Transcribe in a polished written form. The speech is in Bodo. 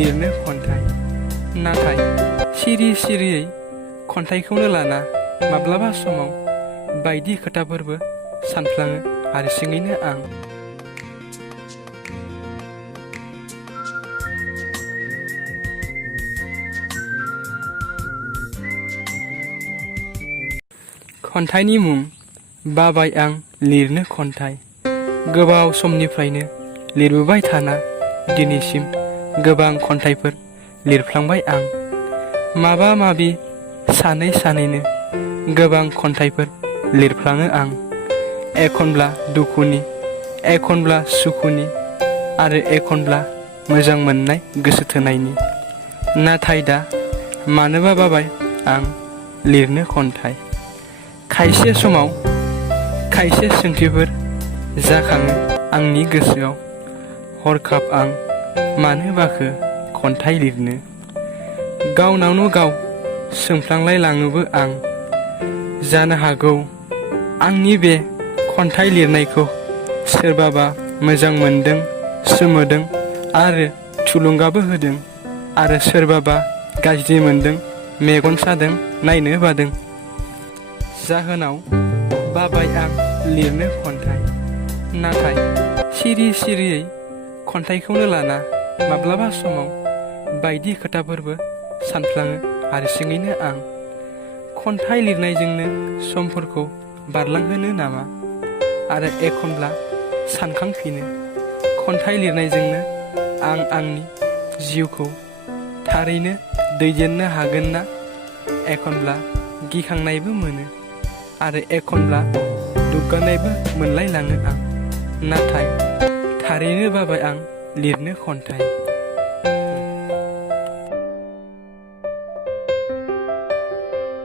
लिरनो खन्थाइ नाथाय सिरि सिरियै खन्थाइखौनो लाना माब्लाबा समाव बायदि खोथाफोरबो सानफ्लाङो हारसिङैनो आं। खन्थाइनि मुं बाबाय आं लिरनो खन्थाइ। गोबाव समनिफ्रायनो लिरबोबाय थाना दिनैसिम गोबां खन्थाइफोर लिरफ्लांबाय आं। माबा माबि सानै सानैनो गोबां खन्थाइफोर लिरफ्लाङो आं। एखनब्ला दुखुनि, एखनब्ला सुखुनि आरो एखनब्ला मोजां मोननाय गोसो थोनायनि। नाथाय दा मानोबा बाबाय आं लिरनो खन्थाइ। खायसे समाव खायसे सोंथिफोर जाखाङो आंनि गोसोआव। हरखाब आं मानो बाखो खन्थाइ लिरनो? गावनावनो गाव सोंफ्लांलायलाङोबो आं। जानो हागौ आंनि बे खन्थाइ लिरनायखौ सोरबाबा मोजां मोनदों, सोमोदों आरो थुलुंगाबो होदों, आरो सोरबाबा गाज्रि मोनदों, मेगन सादों, नायनो बादों। जाहोनाव बाबाय आं लिरनो खन्थाइ। नाथाय सिरि सिरियै खन्थाइखौनो लाना माब्लाबा समाव बायदि खोथाफोरबो सानफ्लाङो हारसिङैनो आं। खन्थाइ लिरनायजोंनो समफोरखौ बारलांहोनो नामा? आरो एखनब्ला सानखांफिनो खन्थाइ लिरनायजोंनो आं आंनि जिउखौ थारैनो दैदेननो हागोन ना? एखनब्ला गिखांनायबो मोनो आरो एखनब्ला दुग्गानायबो मोनलायलाङो आं। नाथाय थारैनो बाबाय आं लिरनो खन्थाइ।